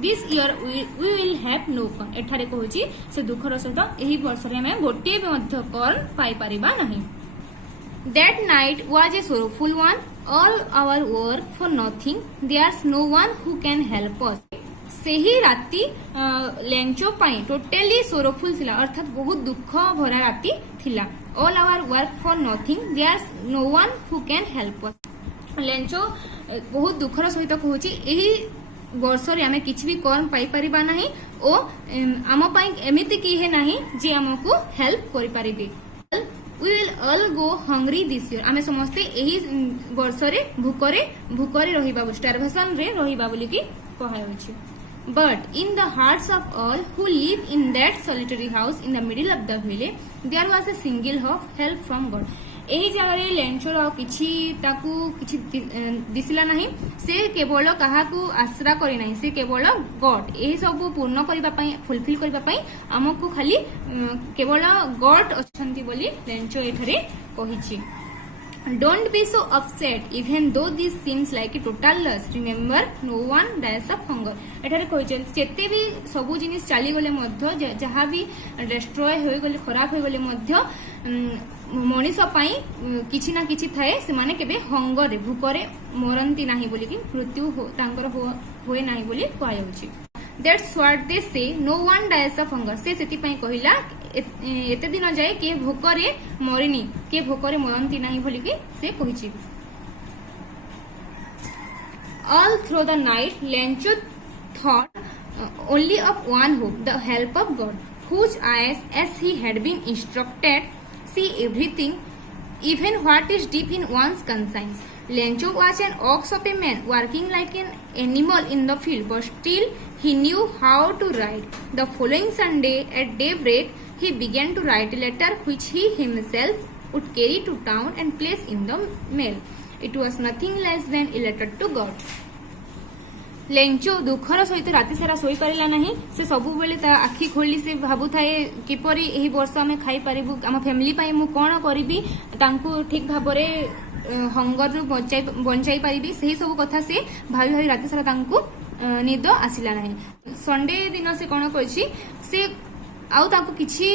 This year we will have no corn एठारे कहूची से दुखर सहित एही वर्ष रे हमें गोटे भी मध्य कॉर्न पाई परिबा नहीं. That night was a sorrowful one. All our work for nothing. There's no one who can help us. ସେହି ରାତି ଲେଞ୍ଚୋ ପାଇଁ ଟୋଟାଲି ସୋରଫୁଲ ଥିଲା ଅର୍ଥାତ୍ ବହୁତ ଦୁଃଖ ଭରା ରାତି ଥିଲା. All our work for nothing. There's no one who can help us. ଲେଞ୍ଚୋ ବହୁତ ଦୁଃଖର ସହିତ କହୁଛି ଏହି ବର୍ଷରେ ଆମେ କିଛି ବି କର୍ମ ପାଇପାରିବା ନାହିଁ ଓ ଆମ ପାଇଁ ଏମିତି କିଏ ନାହିଁ ଯିଏ ଆମକୁ ହେଲ୍ପ କରିପାରିବେ. We will all go hungry this year. आमे समस्ते एही वर्षरे भूकरे रहिबा स्टारवेशन रे रहिबा बोली कि कहा होछि. But in the hearts of all who live in that solitary house in the middle of the village, there was a single hope, help from God. एही जगह लेंचोर किछि ताकू किछि दिसिला नहीं. से केवल काहाकू आश्रा करि नहीं. से केवल गॉड एही सब पूर्ण करबा पई फुलफिल करबा पई हमकू खाली केवल गॉड अछंती बोली Lencho एठरे कहिछि. Don't be so upset even though this seems like a total loss. Remember, no one dies of hunger. एठारे कहिछन जेते भी सबु जिनिस चाली गले मध्य जहाँ भी डिस्ट्रॉय होय गले खराब होय गले मध्य मनीष पाई किछि ना किछि थाए से माने केबे हंगर रे भूकरे मरंती नाही बोली कि मृत्यु तांकर होय नाही बोली कहै होछि. That's what they say. No one dies of hunger. से सेति पई कहिला एते दिन जाए के भूकरे मरिनी के भूकरे मरंती नाही बोली कि से कहिछि. All through the night Lencho thought only of one hope, the help of God, whose eyes as he had been instructed see everything, even what is deep in one's conscience. Lencho was an ox of a man working like an animal in the field, but still he knew how to write. The following Sunday at daybreak he began to write a letter which he himself would carry to town and place in the mail. It was nothing less than a letter to God. Lencho दुखर सहित राति सारा सोई पारिला नहीं. से सबु बेले ता आखि खोली से भाबु थाए किपरि एही वर्ष आमे खाई पारिबु हम फैमिली पई मु कोन करिबी तांकु ठीक भाबरे हंगर रु बंचाई पारिबी सेही सब कथा से भाबी भाबी राति सारा तांकु निद आसिला नहीं. संडे दिन से कोन करिछि से आउ तांकु किछि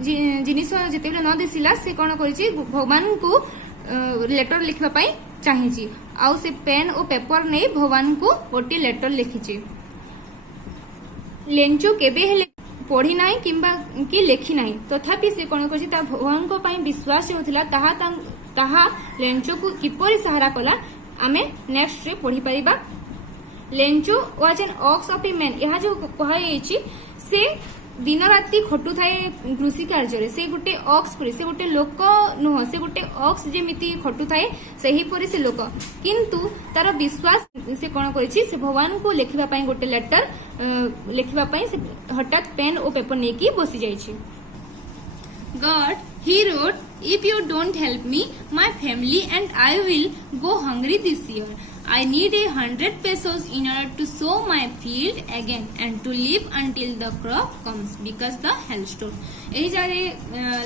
जिनिस जेतेबेले न दिसिला से कोन करिछि भगवान को लेटर लिखबा पई चाहिए. आउ से पेन और पेपर नहीं भगवान को गोटे लेटर लिखिछि. लेंचो केबे हेले पढ़ी नाही किंबा कि लेखि नाही तथापि से कोन कछि ता भगवान को पई विश्वास होथिला ताहा लेंचो को किपरि सहारा कला आमे नेक्स्ट रे पढ़ी परिबा. Lencho was an ox of a man. यहा जो कहैछि से दिन राति खटु थाए कृषि कार्य से गोटे ऑक्स परि से गोटे लोक नुह से गोटे ऑक्स जेमिति खटु थाए सही परि से लोक किंतु तार विश्वास से कोन करिछि से भगवान को लेखिबा पई गोटे लेटर लेखिबा पई से हठात पेन और पेपर नेकी बसी जाइछि. God, he wrote, if you don't help me, my family and I will go hungry this year. I need 100 pesos in order to sow my field again and to live until the crop comes because the hailstorm. एही जारे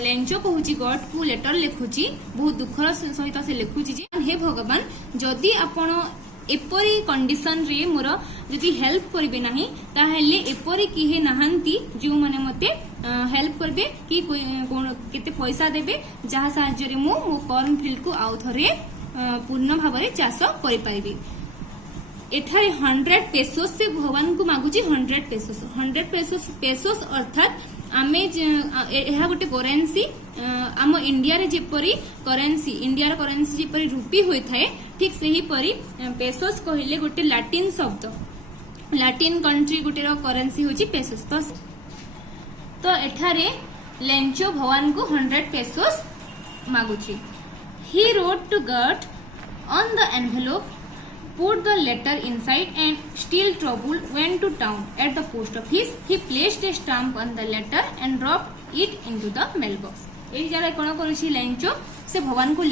Lencho कहूची God को letter लेखुची बहुत दुखर सहित से लेखुची जे हे भगवान जदि आपण एपरी condition रे मोर जदि हेल्प करिवे नाही ताहेले एपरी किहे नाहंती जो माने मते हेल्प करबे कि कोन केते पैसा देबे जहा साहाय्य रे मो कॉर्न फील्ड को आउ थरे पूर्ण भावरे चाष करि पारिबी. एठारे 100 पेसोस से भगवान को मागुची 100 पेसोस अर्थात आमे एहा गोटे करेन्सी आम इंडिया रे जेपरी करेन्सी इंडिया रो करेन्सी जेपरी रुपी होई थाए ठीक सेही परी पेसोस कहिले गोटे लैटिन शब्द लैटिन कंट्री गोटे रो करेन्सी होची पेसोस. तो एठारे लेंचो भगवान को 100 pesos मागुची. He wrote to God on the envelope, put the letter inside and still troubled went to town. At the post office, he placed a stamp on the letter and dropped it into the mailbox. एही जरा कोन करूची Lencho से भगवान को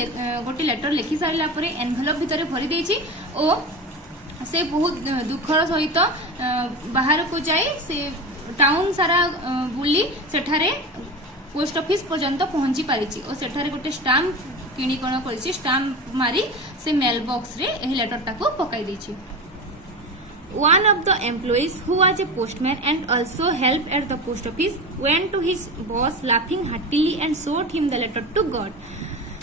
गोटे letter लिखि सारिला परे envelope भितरे भरि देछि ओ से बहुत दुखर सहित बाहर को जाई से टाउन सारा बुली सेठारे पोस्ट ऑफिस पर्यंत पहुंची पारिछि और सेठारे गोटे स्टाम्प किणी कोन करिछि स्टाम्प मारी से मेल बॉक्स रे एही लेटर ताको पकाई देछि. One of the employees, who was a postman and also helped at the post office, went to his boss laughing heartily and showed him the letter to God.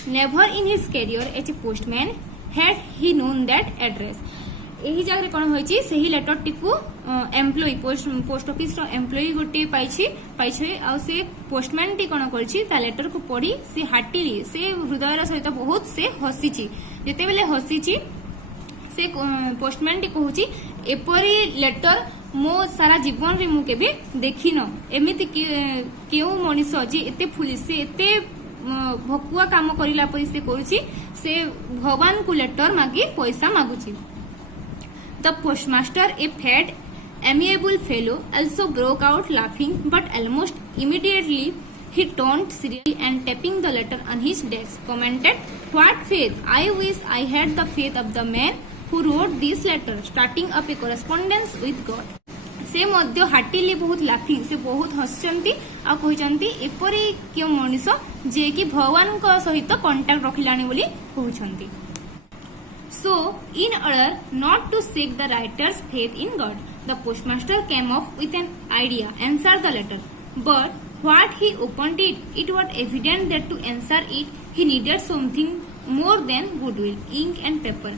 Never in his career as a postman had he known that address. ଏହି ଜାଗାରେ କ'ଣ ହୋଇଛି ସେହି ଲେଟରଟିକୁ employee post officer employee ଗୋଟିଏ ପାଇଛି ଆଉ ସେ ପୋଷ୍ଟମ୍ୟାନଟି କ'ଣ କରିଛି ତା ଲେଟରକୁ ପଢି ସେ ହାର୍ଟିଲି ସେ ହୃଦୟର ସହିତ ବହୁତ ସେ ହସିଛି। ଯେତେବେଳେ ହସିଛି ସେ ପୋଷ୍ଟମ୍ୟାନଟି କହୁଛି ଏପରି ଲେଟର ମୋ ସାରା ଜୀବନରେ ମୁଁ କେବେ ଦେଖିନ। ଏମିତି କେଉଁ ମଣିଷ ଯେ ଏତେ ଫୁଲି ସେ ଏତେ ଭକୁଆ କାମ କରିଲା ପରି ସେ କରୁଛି ସେ ଭଗବାନଙ୍କୁ ଲେଟର ମାଗି ପଇସା ମାଗୁଛି। The postmaster, a fat, amiable fellow, also broke out laughing, but almost immediately he turned serious and tapping the letter on his desk, commented, "What faith! I wish I had the faith of the man who wrote this letter, starting up a correspondence with God." से मध्य heartily बहुत laughing से बहुत हसचंती आ कहिचंती एपरी के मनीष जे कि भगवान को सहित contact रखिलानी बोली कहउछंती। So, in order not to shake the writer's faith in God, the postmaster came up with an idea, answer the letter. But what he opened it, it was evident that to answer it, he needed something more than goodwill, ink and paper.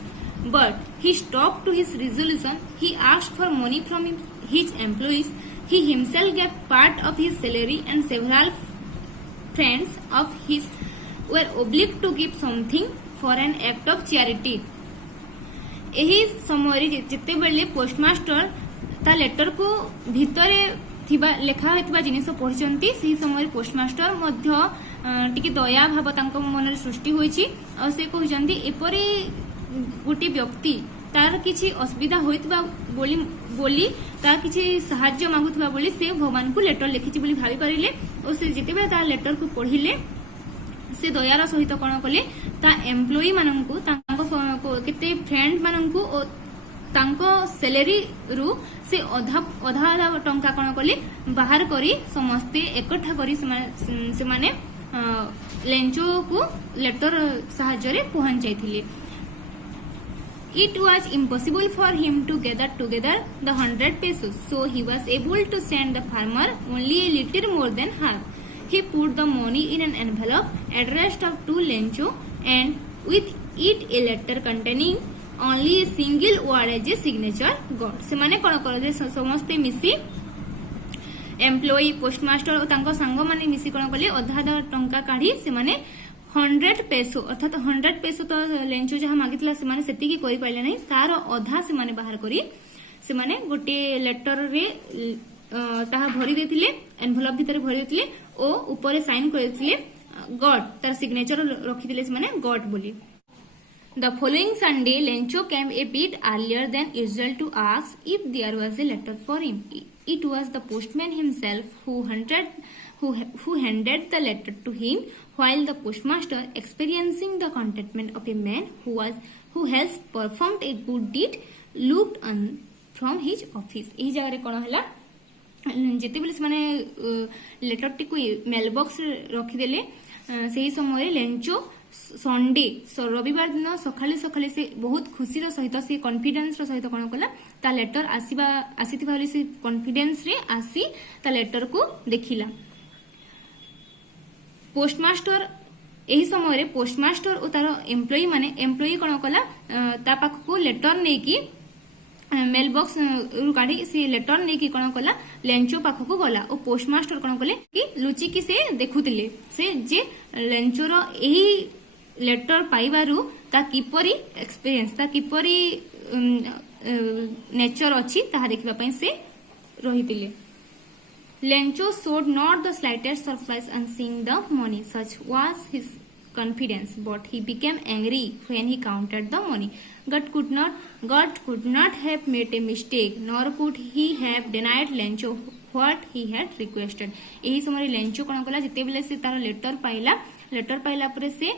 But he stuck to his resolution. He asked for money from his employees. He himself gave part of his salary, and several friends of his were obliged to give something for an act of charity. ଏହି ସମୟରେ ଯେତେବେଳେ postmaster ତା letter କୁ ଭିତରେ ଥିବା ଲେଖା ହୋଇଥିବା ଜିନିଷ ପଢିଛନ୍ତି ସେହି ସମୟରେ ପୋଷ୍ଟମାଷ୍ଟର ମଧ୍ୟ ଟିକେ ଦୟା ଭାବ ତାଙ୍କ ମନରେ ସୃଷ୍ଟି ହୋଇଛି ଆଉ ସେ କହୁଛନ୍ତି ଏପରି ଗୋଟିଏ ବ୍ୟକ୍ତି ତାର କିଛି ଅସୁବିଧା ହୋଇଥିବା ବୋଲି ତାର କିଛି ସାହାଯ୍ୟ ମାଗୁଥିବା ବୋଲି ସେ ଭଗବାନଙ୍କୁ ଲେଟର ଲେଖିଛି ବୋଲି ଭାବି ପାରିଲେ ଓ ସେ ଯେତେବେଳେ ତା ଲେଟରକୁ ପଢିଲେ से दयार सहित कौन कले ता एम्प्लॉई माननकु तांको केते फ्रेंड माननकु ओ तांको सैलरी रु से अधा टंका कौन कले बाहर करी समस्ते एकठा करी से माने लेंचो को लेटर सहाय्य रे पहुंचाइथिले। It was impossible for him to gather together the 100 pesos, so he was able to send the farmer only a little more than half. He put the money in an envelope addressed to Lencho and with it a letter containing only a single word as a signature God. से माने कौन कर समस्ते मिसी employee postmaster और तांको संग माने मिसी कौन कले अधा टंका काढ़ी से माने 100 पेसो अर्थात 100 पेसो तो लेंचो जहाँ मागितला से माने सेतिकी करि पाइले नहीं तार अधा से माने बाहर करी से माने गोटे लेटर रे ताहा भरी देथिले एनवेलप भितर भरी देथिले ओ ऊपर साइन करथिले गॉड तार सिग्नेचर रखिथिले से माने गॉड बोली। The following Sunday, Lencho came a bit earlier than usual to ask if there was a letter for him. It was the postman himself who handed the letter to him, while the postmaster, experiencing the contentment of a man who has performed a good deed, looked on from his office. एही जगह कोन हला जेतेबेले से माने letter T को mail box रखिदेले सेही समय Lencho Sunday रविवार दिन सकाले सकाले से बहुत खुशी सहित से कॉन्फिडेंस सहित कौन कला ता लेटर आसीथिबा से कॉन्फिडेंस रे आसी ता लेटर को देखिला। पोस्टमास्टर एही समय रे पोस्टमास्टर और तार एम्प्लॉई कौन कला ता पाखको लेटर नै की मेल बॉक्स रु काढी से लेटर नै की कौन कला लेंचो पाखको गला और पोस्टमास्टर कौन कले कि लुचि की से देखुतिले से जे लेंचो रो एही लेटर पाइबारु ता किपरि एक्सपीरियंस ता किपरि नेचर अछि ताहा देखिबा पई से रहितिले। Lencho showed not the slightest surprise on seeing the money. Such was his confidence, but he became angry when he counted the money. God could not have made a mistake, nor could he have denied Lencho what he had requested. एही समय Lencho कोन कला जेतेबेले से तार letter पाइला परे से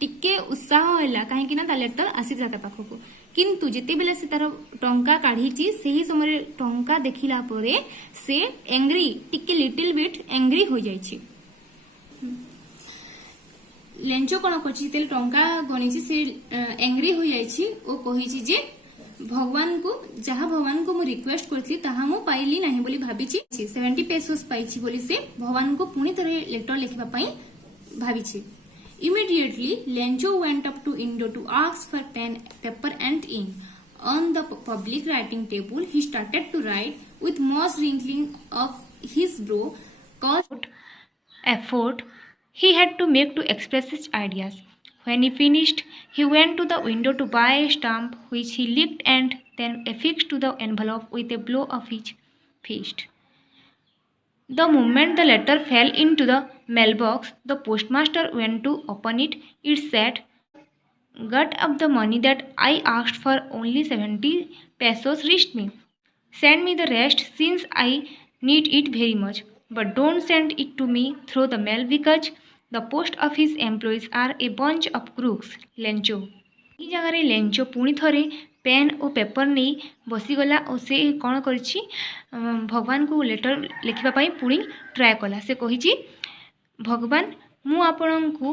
टिके उत्साह होला काहे कि ना ता लेटर आसीला ता पाखको किंतु जेतेबेले से तार टंका काढीची सेही समय टंका देखिला परे से एंग्री टिके लिटिल बिट एंग्री हो जाईची। लेंचो कोन करछि तेल टंका गणिछि से एंग्री हो जाईछि ओ कहिछि जे भगवान को जहाँ भगवान को मु रिक्वेस्ट करथि ताहा मु पाइली नाही बोली भाबिछि 70 पेसोस पाइछि बोली से भगवान को पुणी थरे लेटर लिखिबा पई भाबिछि। Immediately, Lencho went up to window to ask for pen, paper and ink. On the public writing table, he started to write with much wrinkling of his brow, caused effort he had to make to express his ideas. When he finished, he went to the window to buy a stamp which he licked and then affixed to the envelope with a blow of his fist. The moment the letter fell into the mailbox, the postmaster went to open it. It said, "Gut up the money that I asked for, only 70 pesos reached me. Send me the rest since I need it very much. But don't send it to me through the mail because the post office employees are a bunch of crooks." Lencho ଏହି ଜାଗାରେ ଲେଞ୍ଚୋ ପୁଣି ଥରେ pen और paper नहीं बसीगला और से कौन कर भगवान को लेटर लिखापी पुणी ट्राए कला। से कही भगवान मु आपण को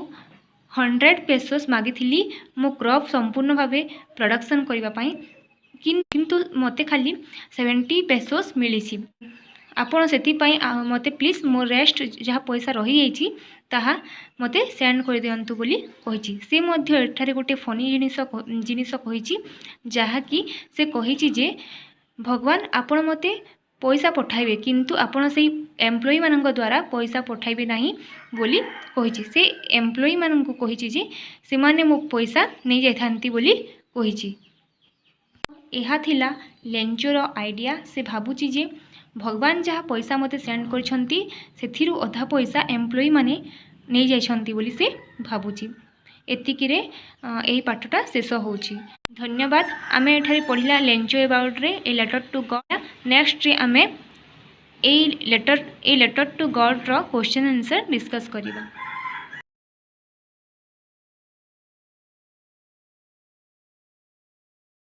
100 पेसोस मागी मो क्रॉप संपूर्ण भाव प्रोडक्शन करने किंतु मते खाली 70 पेसोस मिली। आपण से मते प्लीज मो रेस्ट जहाँ पैसा रही जाइए ताहा मते सेंड कर दियंतु बोली कही। से मध्य एठारे गोटे फनी जिनिस कही जहाँकि से कही जे भगवान आपण मते पैसा पठाइबे किंतु आपण से एम्प्लॉई मानक द्वारा पैसा पठाइबे नहीं बोली कही। से एम्प्लॉई मानक कही जे से माने मो पैसा नहीं जाइथांती बोली कही। यह थिला लेंचोर आइडिया। से भाबुची जे भगवान जहाँ पैसा मते सेंड करछंती सेथिरु अधा पैसा एम्प्लॉई माने नहीं जाइछंती बोली से भाबुची। एतिकिरे एही पाठटा शेष होउची। धन्यवाद। आमे एठारे पढ़िला लेंचो अबाउट रे ए लेटर टू गॉड। नेक्स्ट रे आमे ए लेटर टू गॉड रो क्वेश्चन आंसर डिस्कस करिबा।